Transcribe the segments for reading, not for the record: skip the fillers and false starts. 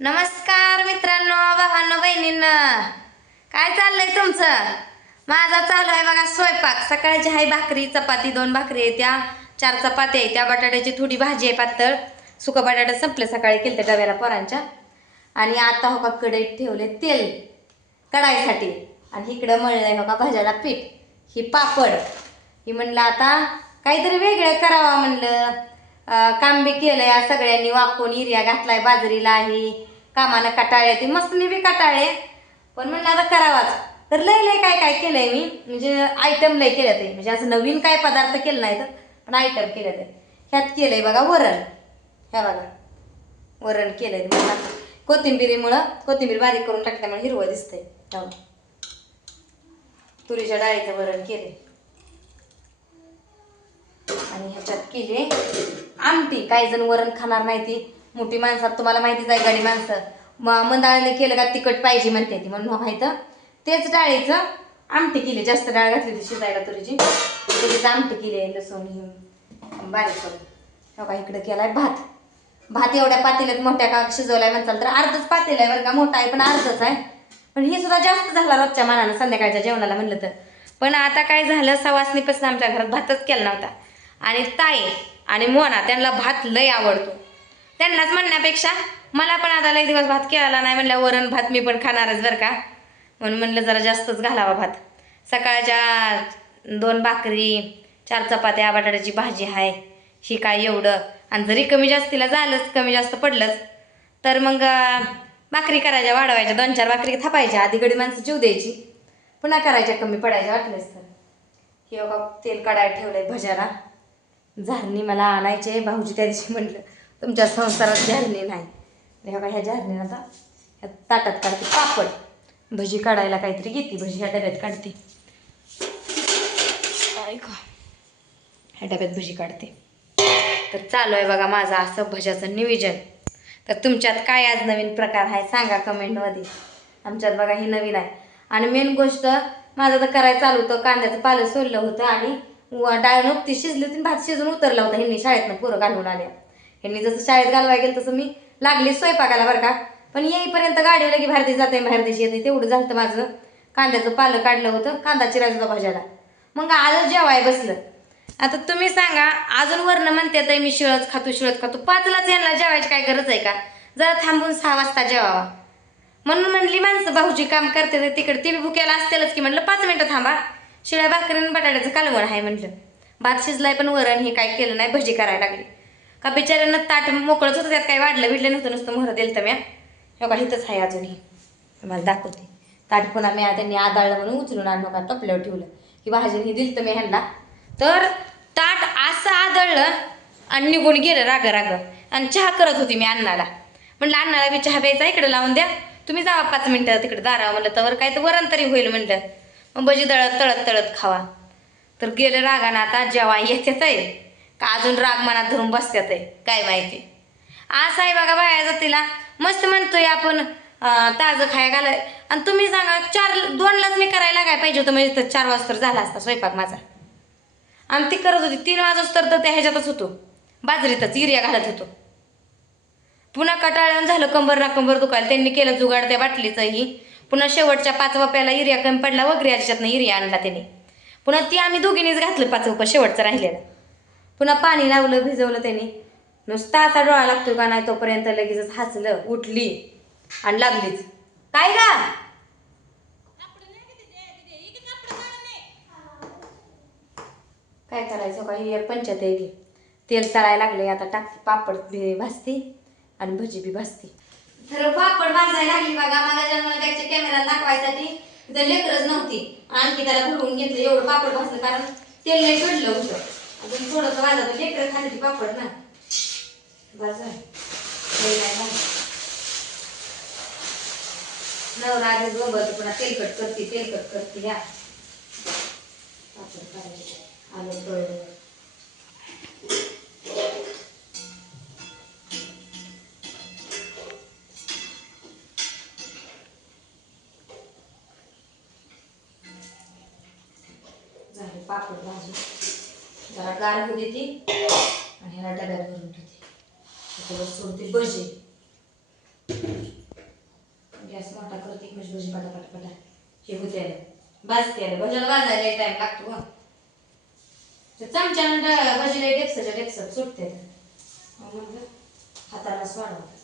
नमस्कार मित्रांनो, भावांनो, बहिणींनो, काय चाललंय तुमचं? माझा चालू आहे बघा स्वयंपाक. सकाळची आहे भाकरी चपाती, 2 भाकरी आहे त्या, 4 चपात्या आहे त्या, बटाट्याची थोडी भाजी आहे पातळ, सुकं बटाटा संपले सकाळी केलं डब्याला पोरांच्या. आणि आता हो का कढईत ठेवले तेल कढाईसाठी, आणि इकडं मळलंय हो का भाज्याला पीठ, ही पापड. ही म्हणलं आता काहीतरी वेगळं करावं म्हणलं. काम बी केलंय आज सगळ्यांनी वाकून, युरिया घातलाय बाजरीला, ही कामानं कटाळे, ती मस्त मी बी कटाळे, पण म्हणलं आता करावाच. तर लय लय काय काय केलंय मी, म्हणजे आयटम लय केलं ते, म्हणजे असं नवीन काय पदार्थ केलं नाही तर, पण आयटम केलं ते. ह्यात केलंय बघा वरण, ह्या बघा वरण केलंय. मला कोथिंबीरीमुळं, कोथिंबीर बारीक करून टाकल्यामुळे हिरवं दिसतंय. तुरीच्या डाळीचं वरण केले, आणि ह्याच्यात केले आमटी. काही जण वरण खाणार नाही, ती मोठी माणसात तुम्हाला माहितीच आहे, गाडी माणसं मंदाळाने केलं का तिखट पाहिजे म्हणते ती, म्हणून माहिती तेच डाळीचं आमटी केली. जास्त डाळ घातली होती शिजायला तुरीची आमटी केली, लसूण ही बारीक करून. बघा इकडे केलाय भात. भात एवढ्या पातेल्यात मोठ्या का शिजवलाय म्हणताल तर अर्धच पातेल आहे बरं का, मोठा आहे पण अर्धच आहे, पण हे सुद्धा जास्त झाला रोजच्या मानानं संध्याकाळच्या जेवणाला म्हणलं तर. पण आता काय झालं, सवासनीपासून आमच्या घरात भातच केला नव्हता, आणि ताई आणि मोना त्यांना भात लय आवडतो. त्यांनाच म्हणण्यापेक्षा मला पण आता लय दिवस भात केला नाही, म्हणलं वरण भात मी पण खाणारच बरं का, म्हणून म्हणलं जरा जास्तच घालावा भात. सकाळच्या 2 भाकरी, 4 चपात्या, बटाट्याची भाजी आहे, ही काय एवढं. आणि जरी कमी जास्तीला झालंच, कमी जास्त पडलंच तर मग भाकरी करायच्या, वाढवायच्या, 2-4 भाकरी थापायच्या, आधी गडी माणसं जीव द्यायची, पुन्हा करायच्या कमी पडायच्या वाटलंच तर. हे बघा तेल काढायला ठेवलंय भज्याला. झारणी मला आणायचे, भाऊजी त्या दिवशी म्हटलं तुमच्या संसारात झारणी नाही. हे बघा ह्या झारणीनं आता ह्या ताटात काढते पापड, भजी काढायला काहीतरी घेते, भजी ह्या डब्यात काढते, ह्या डब्यात भजी काढते. तर चालू आहे बघा माझं असं भज्याचं नियोजन. तर तुमच्यात काय आज नवीन प्रकार आहे सांगा कमेंटमध्ये. आमच्यात बघा हे नवीन आहे. आणि मेन गोष्ट माझं तर करायचं चालू होतं, कांद्याचं पालं सोललं होतं, आणि डाळ नुकती शिजली होती, भात शिजून उतरला होता. ह्यांनी शाळेतनं पोरं घालून आल्या, ह्यांनी जसं शाळेत घालवायला गेलं तसं मी लागली स्वयंपाकाला बरं का. पण येईपर्यंत गाडीला की बाहेर जाते, बाहेर देशी येते, तेवढं झालं माझं. कांद्याचं पालं काढलं होतं, कांदा चिरायचा होता भाज्याला, मग आजच जेवाय बसलं. आता तुम्ही सांगा, अजून वर्ण म्हणते तर मी शिळच खातो, शिळच खातो. 5लाच यांना जेवायची काय गरज आहे का? जरा थांबून 6 वाजता जेवावा. म्हणून म्हणली माणसं भाऊजी काम करते तर तिकडे ती भुक्याला असतेलच की, म्हणलं 5 मिनिटं थांबा, शिळ्या भाकरीनं बटाट्याचं कालवण आहे म्हणलं. भात शिजलाय पण वरण हे काय केलं नाही, भजी करायला लागली. का बिचाऱ्यांना ताट मोकळच होतं, त्यात काही वाढलं विडलं नव्हतं, नुसतं मोहरं दिलं तर म्या. हे का इथंच आहे अजूनही, मला दाखवते ताट. पुन्हा मी त्यांनी आदाळलं म्हणून उचलून आणलं का टपल्यावर ठेवलं, की भाजी ही दिलं तर मी ह्यांना. तर ताट असं आदळलं आणि निघून गेलं राग राग. आणि चहा करत होती मी अण्णाला, म्हणलं अण्णाला बी चहा प्यायचा, इकडे लावून द्या, तुम्ही जावा 5 मिनिटं तिकडे दारावं म्हणलं, तर काय तर वरण तरी होईल म्हणलं, मग भजी तळत तळत खावा. तर गेलं रागानं. आता जेव्हा येतात आहे का अजून राग मनात धरून बसतात आहे काय माहिती. असं आहे बघा बाया जातीला. मस्त म्हणतोय आपण ताजं खाया घालाय, आणि तुम्ही सांगा 2लाच मी करायला काय पाहिजे होतं, म्हणजे 4 वाजता झाला असता स्वयंपाक माझा. आणि ती करत होती 3 वाजता तर त्या ह्याच्यातच होतो, बाजरीतच युरिया घालत होतो. पुन्हा कटाळून झालं, कंबर ना कंबर दुखायला. त्यांनी केलं जुगाड त्या बाटलीचंही. पुन्हा शेवटच्या 5 वाप्याला युरिया कमी पडला, वगैरे याच्यातनं युरिया आणला त्याने. पुन्हा ती आम्ही दोघींनीच घातलं 5 वापा शेवटचं राहिलेलं. पुन्हा पाणी लावलं, भिजवलं त्यांनी. नुसता असा डोळा लागतो का नाही तोपर्यंत लगेचच हसलं, उठली आणि लागलीच. काय का काय करायचं काही पंचायत आहे. तेल तळायला लागले, आता टाकते पापड बी भाजते आणि भजी बी भाजते. तर पापड भाजायला लागली बघा. मला जन्माला त्याच्या कॅमेरा दाखवायसाठी तिथं लेकरच नव्हती, आणखी त्याला भरवून घेतलं एवढं पापड भाजलं, कारण तेल लय कडलं होतं. अजून थोडंसं भाजायचं, लेकरं खाली पापड ना भाजा नवरा आधी गोबर पुन्हा तेलकट करते या पापड करायचे. आलं तळलं झाले पापड भाजी. जरा गार होऊ देते आणि ह्याला डब्यात भरून ठेवते. सोडते भजी. गॅस मोठा करते म्हणजे भजी पटा हे होते भाजते भजीला भाजायला टाइम लागतो हं. ते चमच्यानं भजीला डेपसट सुटते मग हातालाच वाढवतात.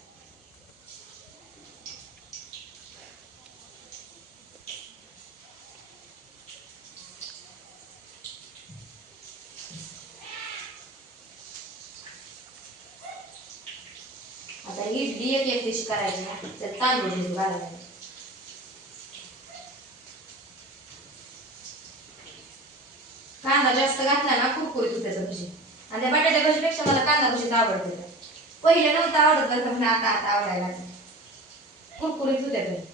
आता इडली एक दिवशी करायची ना त्यात तांदूळ भिजू घालायचे. कांदा जास्त घातला ना कुरकुरीत होते भजी आणि त्या बटाट्या भजीपेक्षा मला कांदा भजीच आवडते. पहिले नव्हतं आवडत बरं पण आता आवडायला लागलं. कुरकुरीत होते ते.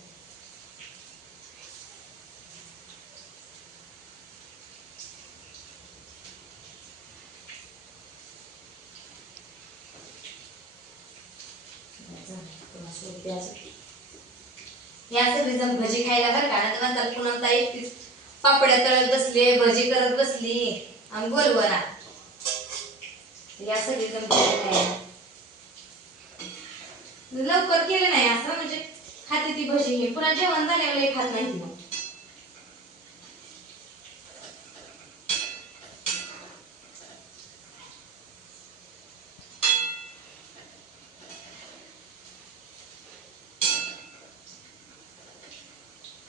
या सगळीजण भजी खायला बरं का ना म्हणतात पुन्हा एकटीच पापड्या तळत बसले भजी करत बसली आणि बोलवना. या सगळीजण भजी खायला लवकर केलं नाही असं म्हणजे खाते ती भजी हे पुन्हा जेवण झाल्यावर खात नाही ती.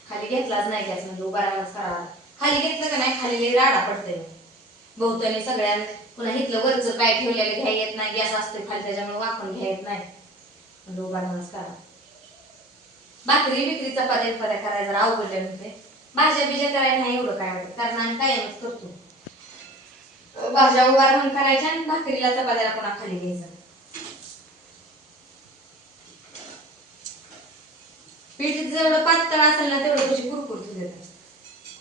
खाली घेतलाच नाही गॅस म्हणजे उभा राहूनच करावा. खाली घेतलं का नाही खाली राडा पडते बहुतांनी सगळ्या पुन्हा इथलं वरचं काय ठेवलेलं घ्या येत नाही गॅस असतोय खाली त्याच्यामुळे वाकून घ्या येत नाही म्हणजे उभा राहूनच करा. भाकरी बिकरी चपात्या करायला जरा अवघडले होते. भाज्या बिज्या करायला नाही एवढं काय वाटत कारण आम्ही कायमच करतो. भाज्या उभा राहून करायच्या आणि भाकरीला चपात्याला पुन्हा खाली घ्यायचं. पीठ जेवढं पातळ असेल ना तेवढं कशी कुरकुरीत होते.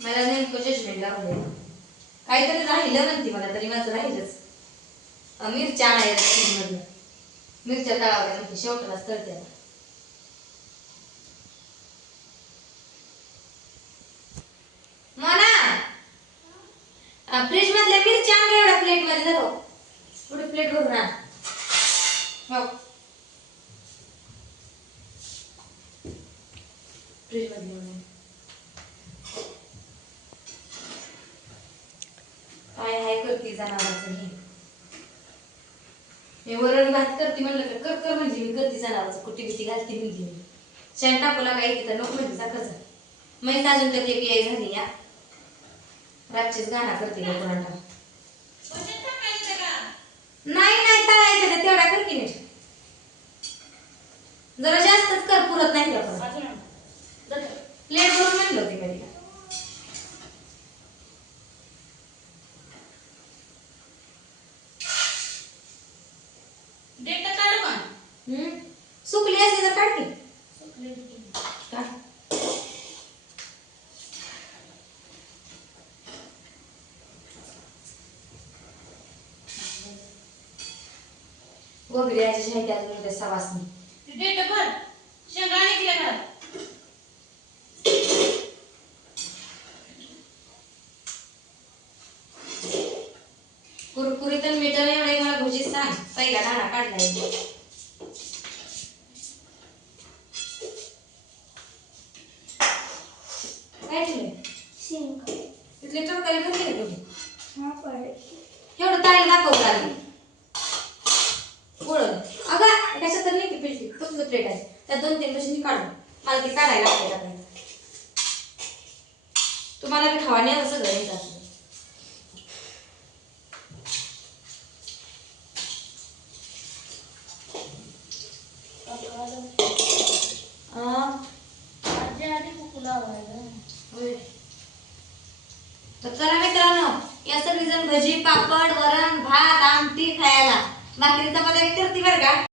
मला नेमकं जजमेंट लावले काहीतरी राहिलं म्हणते मला तरी माझं राहिलंच. मिरच्या आणायला मिरच्या तळावल्या म्हणते शेवटालाच तळते. फ्रीज मधल्या मिरच्या आणल्या एवढ्या प्लेट मध्ये धरो थोडी प्लेट भरून आण. हो फ्रीज मध्ये काय हाय करते जनावरांचं हे वरण भात करते म्हणलं का कर म्हणजे मी करते जनावरांचं कुठे भीती घालते म्हणजे मी शेण टाकूला काय येते तर नको म्हणजे साखर माहीत अजून तर एक याय झाली या रातचीच गाणं करते का कोणाला नाही तळायचं तेवढा कर की नीट जरा जास्तच कर पुरत नाही तर प्लेट भरून म्हणलं होती कधी सुकली असेल तर काढ की गोगड्याची शाही सवासनी डेट भर शेंगाणे किती घाल कुरकुरीत मीटर एवढे मला भुजी सांग पहिला दाणा काढलाय काय दिले शेंग तिथले टोकाला भरले तुम्ही एवढं ताईला दाखव लागली गोळ अगं कशात तर नाही की पिलटी फक्त प्लेट आहे त्या 2-3 मशीनी काढून मला ते काढायला लागते आपल्याला तुम्हाला बी खावा नाही सगळं येतात तर चला मित्रांनो या सगळी जण भजी पापड वरण भात आमटी खायला भाकरी चपात्या करते बरं का